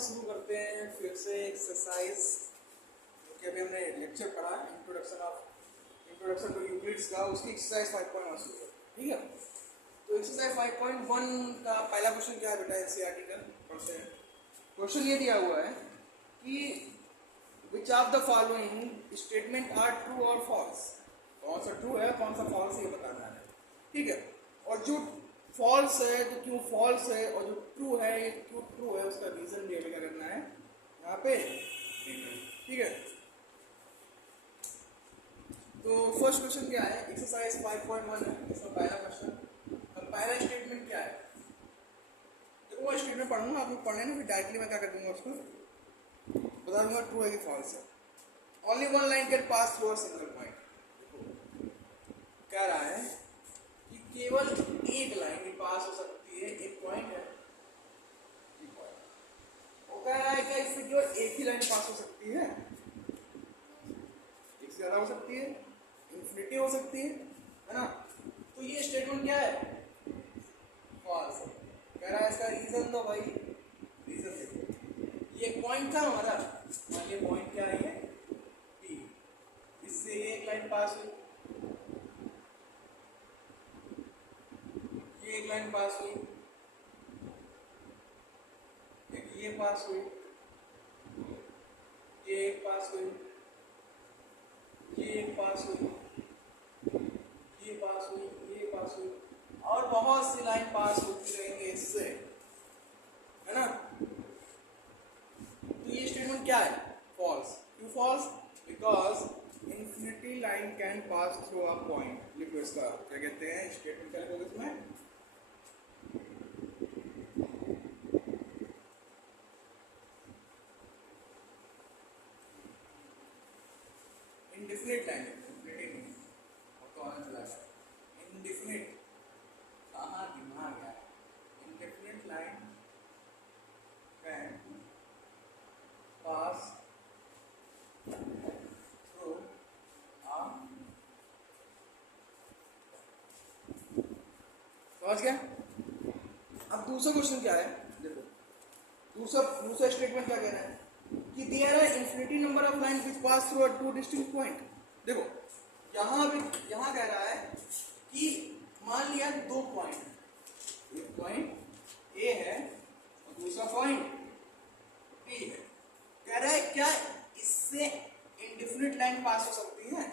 शुरू करते हैं फिर से एक्सरसाइज जो कि अभी हमने लेक्चर पढ़ा इंट्रोडक्शन टू यूक्लिड्स का, उसकी एक्सरसाइज 5.1 शुरू है। ठीक है, तो एक्सरसाइज 5.1 का पहला क्वेश्चन क्या है बेटा, एनसीईआरटी का पढ़ते हैं। क्वेश्चन ये दिया हुआ है कि which of the following statement are true और फॉल्स, कौन सा ट्रू है कौन सा फॉल्स, ये बताना है। ठीक है, और जो फॉल्स है तो क्यों फॉल्स है, और जो ट्रू है ये क्यों ट्रू है, उसका रीजन भी हमें क्या करना है यहाँ पे। ठीक है, तो फर्स्ट क्वेश्चन क्या है, एक्सरसाइज 5.1 है, इसका पहला क्वेश्चन। अब पहला स्टेटमेंट क्या है, देखो वो स्टेटमेंट पढ़ूंगा, आप लोग पढ़ लेना, फिर डायरेक्टली मैं क्या कर दूंगा उसको बता दूंगा ट्रू है कि फॉल्स है। Only one line can pass through a single point. देखो कह रहा है कि केवल एक लाइन ही पास हो सकती है, एक पॉइंट है, वो कह रहा है कि इससे केवल एक ही लाइन पास हो सकती है, एक से ज्यादा हो सकती है, इंफिनिटी हो सकती है ना। तो ये स्टेटमेंट क्या है, फॉल्स है। कह रहा है इसका रीजन दो भाई, रीजन देखो, ये पॉइंट था हमारा, और ये पॉइंट क्या है, P, इससे एक लाइन पास हुई, ये एक लाइन पास हुई, एक ये पास हुई, ये एक पास हुई, ये एक पास हुई, ये पास हुई, ये पास हुई, और बहुत सी लाइन पास होती रहेंगे इससे, है ना। तो ये स्टेटमेंट क्या है, फॉल्स। क्यों false, because infinity line can pass through a point. लिखो इसका क्या कहते हैं, स्टेटमेंट क्या लिखोगे इसमें, इंडिफिनिट लाइन, इंफिनिटी नहीं और तो आना चला गया, इंडिफिनिट कहाँ दिमाग है, indefinite line can pass through A, समझ गया। अब दूसरा क्वेश्चन क्या है, देखो दूसरा स्टेटमेंट क्या कह रहा है कि there are infinity number of line which pass through two distinct point. देखो यहाँ कह रहा है कि मान लिया दो पॉइंट, एक पॉइंट ए है और दूसरा पॉइंट बी है। कह रहा है क्या इससे इंडिफिनिट लाइन पास हो सकती है।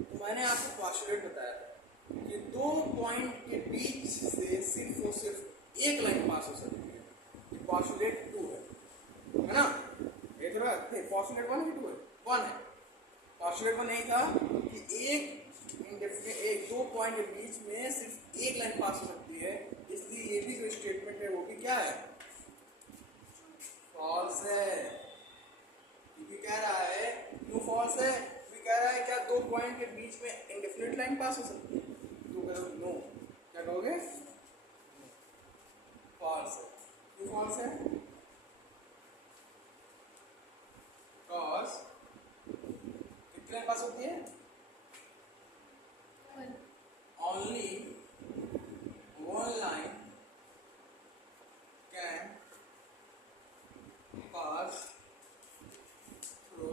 तो मैंने आपको पोस्टुलेट बताया था कि दो पॉइंट के बीच से सिर्फ और सिर्फ एक लाइन पास हो सकती है, ये पोस्टुलेट 2 है ना। ये थोड़ा पोस्टुलेट 1 है 2 है, 1 है। पोस्टुलेट 1 नहीं था कि एक दो पॉइंट के बीच में सिर्फ एक लाइन पास हो सकती है, इसलिए ये भी जो स्टेटमेंट है वो भी क्या है, फॉल्स है। क्योंकि कह रहा है क्यों फॉल्स है, क्योंकि कह रहा है क्या दो पॉइंट के बीच में इंडेफिनिट लाइन पास हो सकती है, तो कहोगे नो, क्या कहोगे, फॉल्स है। क्यों फॉल्स है, बिकॉज कितनी लाइन पास होती है, only one line can pass through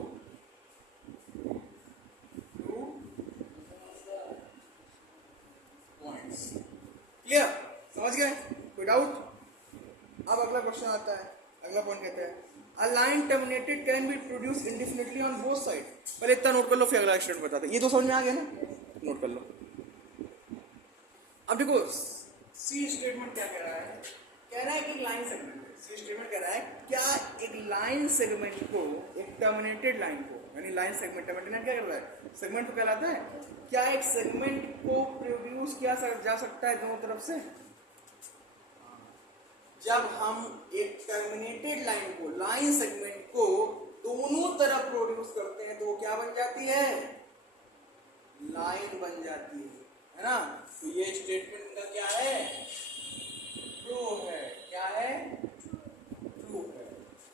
two points. Clear, समझ गए, कोई डाउट। अब अगला क्वेश्चन आता है, अगला पॉइंट कहते हैं a line terminated can be produce इंडेफिनिटली on both side. पहले इतना नोट कर लो फिर अगला स्टेटमेंट बताते हैं, ये तो समझ में आ गया ना, नोट कर लो। अब देखो सी स्टेटमेंट क्या कह रहा है, कह रहा है कि लाइन सेगमेंट, सी स्टेटमेंट कह रहा है क्या एक लाइन सेगमेंट को, एक टर्मिनेटेड लाइन को, यानी लाइन सेगमेंट, टर्मिनेटेड क्या कर रहा है, सेगमेंट तो कहलाता है, क्या एक सेगमेंट को प्रोड्यूस किया जा सकता है दोनों तरफ से। जब हम एक टर्मिनेटेड लाइन को, लाइन सेगमेंट को दोनों तरफ प्रोड्यूस करते हैं तो वो क्या बन जाती है, लाइन बन जाती है ना। तो ये स्टेटमेंट का क्या है, ट्रू है। क्या है, ट्रू है,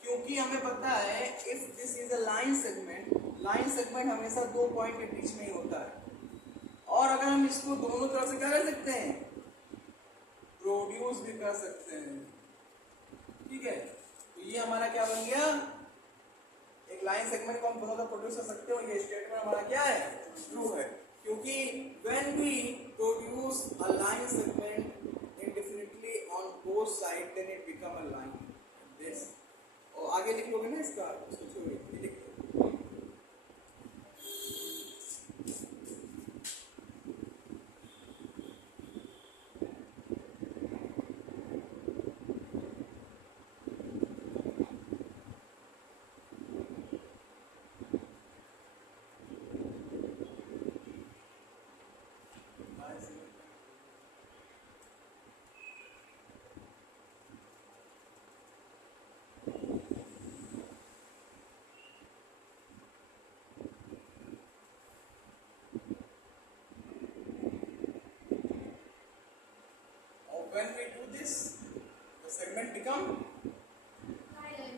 क्योंकि हमें पता है if this is a line segment हमेशा दो पॉइंट के बीच में ही होता है, और अगर हम इसको दोनों तरफ से क्या कर सकते हैं, प्रोड्यूस भी कर सकते हैं। ठीक है, हमारा क्या बन गया, एक लाइन सेगमेंट को हम दोनों का प्रोड्यूस कर सकते हो, ये स्टेटमेंट हमारा क्या है, ट्रू है, क्योंकि when we produce a line segment indefinitely on both side then it become a line this. और आगे लिख लोगे ना इसका, उसको छोड़िए, लिख लो। When we do this, the segment become line.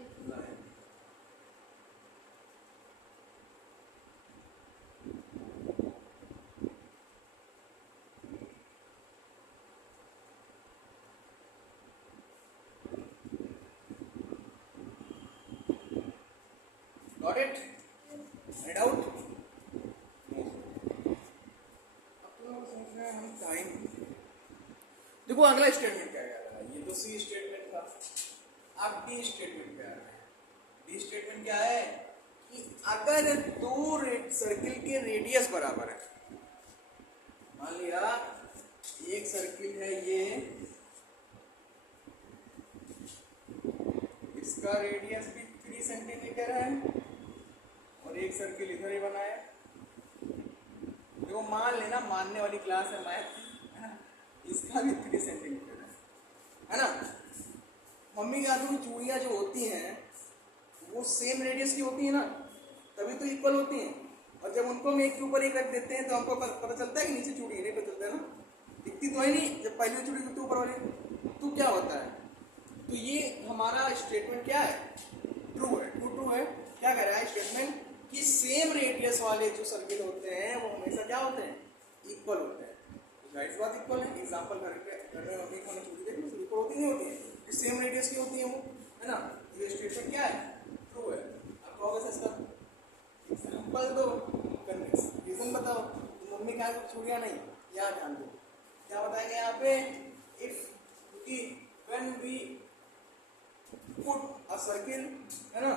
Got it? Any doubt? देखो अगला स्टेटमेंट क्या है, ये तो सी स्टेटमेंट था, अब डी स्टेटमेंट क्या है। डी स्टेटमेंट क्या है कि अगर दो सर्किल के रेडियस बराबर है, मान लिया एक सर्किल है ये, इसका रेडियस भी 3 सेंटीमीटर है और एक सर्किल इधर ही बना है। देखो मान लेना, मानने वाली क्लास है मैथ, इसका भी 3 सेंटीमीटर है ना। मम्मी के हाथों की चूड़ियाँ जो होती हैं वो सेम रेडियस की होती है ना, तभी तो इक्वल होती हैं। और जब उनको हम एक के ऊपर एक रख देते हैं तो हमको पता चलता है कि नीचे चूड़ी नहीं पता चलता है ना, दिखती तो है नहीं। जब पहली चूड़ी दिखती ऊपर वाली तो क्या होता है, तो ये हमारा स्टेटमेंट क्या है, ट्रू है। ट्रू है, क्या कह रहा है स्टेटमेंट कि सेम रेडियस वाले जो सर्किल होते हैं वो हमेशा क्या होते हैं, इक्वल होते हैं। राइट बात, इक्वल है। एग्जांपल करने में इक्वल होती नहीं होती है, सेम रेडियस की होती है वो, है ना। ये स्टेटमेंट क्या है, ट्रू है। अब कहोगे इसका एग्जांपल दो, रीजन बताओ। तो मम्मी क्या छुड़िया नहीं, यहाँ ध्यान दो क्या बताएंगे यहाँ पे, if when we put a circle, है ना,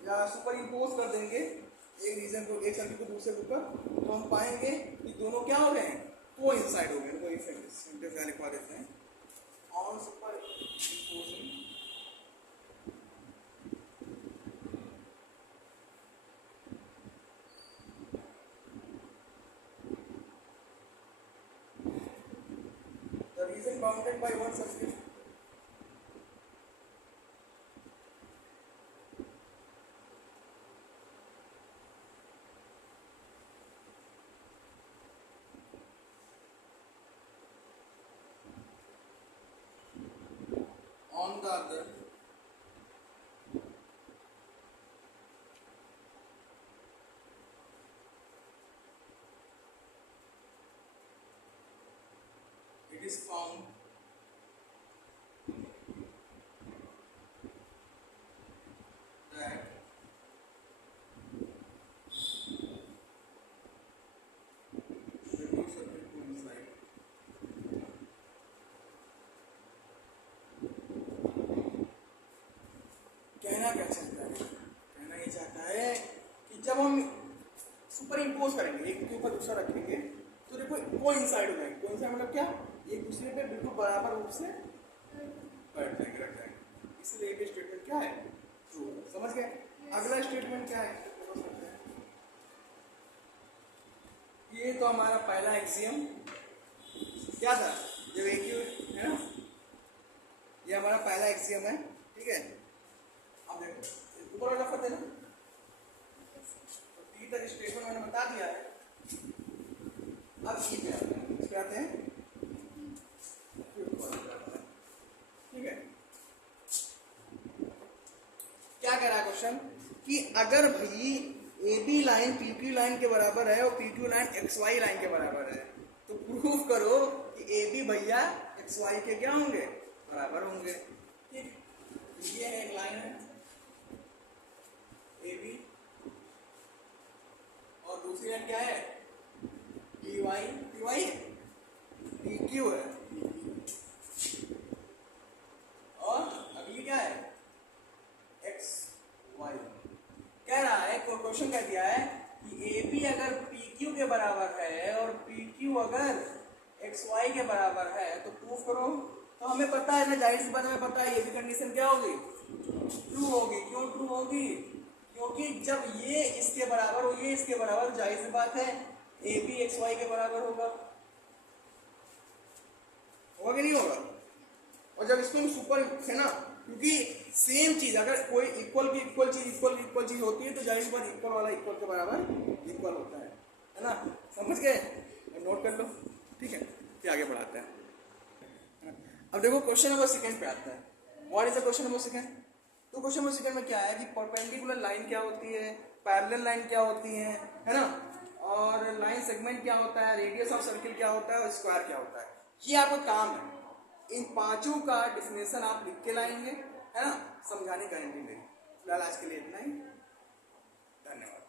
या सुपर इम्पोज कर देंगे एक रीजन को, एक सर्किल को दूसरे के ऊपर, तो हम पाएंगे कि दोनों क्या हो रहे हैं, को इंसाइड हो गए। तो इफेक्ट लिखवा देते हैं, on super imposing the reason bounded by one circle on the other, it is found that the two circuit coincide. कहना क्या चाहता है, कहना ये चाहता है कि जब हम सुपर इम्पोज करेंगे, एक के ऊपर दूसरा रखेंगे, तो देखो कोइंसाइड हो जाएंगे। कोइंसाइड मतलब क्या, एक दूसरे पे बिल्कुल बराबर रूप से बैठ जाएंगे, रख जाएंगे। इसलिए ये स्टेटमेंट क्या है, ट्रू। समझ गए। अगला स्टेटमेंट क्या है, ये तो हमारा पहला एक्सियम क्या था, जब एक ही है ना, ये हमारा पहला एक्सियम है, ठीक है। अब देखो ऊपर वाला फट देना, तो टी तक स्टेटमेंट मैंने बता दिया है। अब ई पे आते हैं, इस पे आते हैं, ठीक है। क्या कह रहा है क्वेश्चन कि अगर भाई A B line P Q line के बराबर है और P Q line X Y line के बराबर है, तो प्रूफ करो कि ए बी भैया एक्स वाई के क्या होंगे, बराबर होंगे। ठीक, ये एक लाइन है, क्वेश्चन क्या दिया है कि ए बी अगर पी क्यू के बराबर है और पी क्यू अगर एक्स वाई के बराबर है तो प्रूफ करो। तो हमें पता है ना, जाहिर सी बात हमें पता है ये भी कंडीशन क्या होगी, ट्रू होगी। क्यों ट्रू होगी? क्योंकि जब ये इसके बराबर हो, ये इसके बराबर, जाहिर सी बात है ए बी एक्स वाई के बराबर होगा कि नहीं होगा। और जब इसको सुपर है ना, क्योंकि सेम चीज अगर कोई इक्वल की इक्वल चीज होती है तो जाहिर सी बात इक्वल वाला इक्वल के बराबर इक्वल होता है ना। समझ गए? नोट कर लो, ठीक है। फिर आगे बढ़ाते हैं। अब देखो क्वेश्चन नंबर सेकंड पे आता है। What is the question number second? तो क्वेश्चन नंबर सेकंड में क्या है कि परपेंडिकुलर लाइन क्या होती है, पैरेलल लाइन क्या होती है ना, और लाइन सेगमेंट क्या होता है, रेडियस ऑफ सर्किल क्या होता है और स्क्वायर क्या होता है। ये आपका काम है। इन पांचों का डिफिनेशन आप लिख के लाएंगे, है ना, समझाने गारंटी मेरी। फिलहाल आज के लिए इतना ही, धन्यवाद।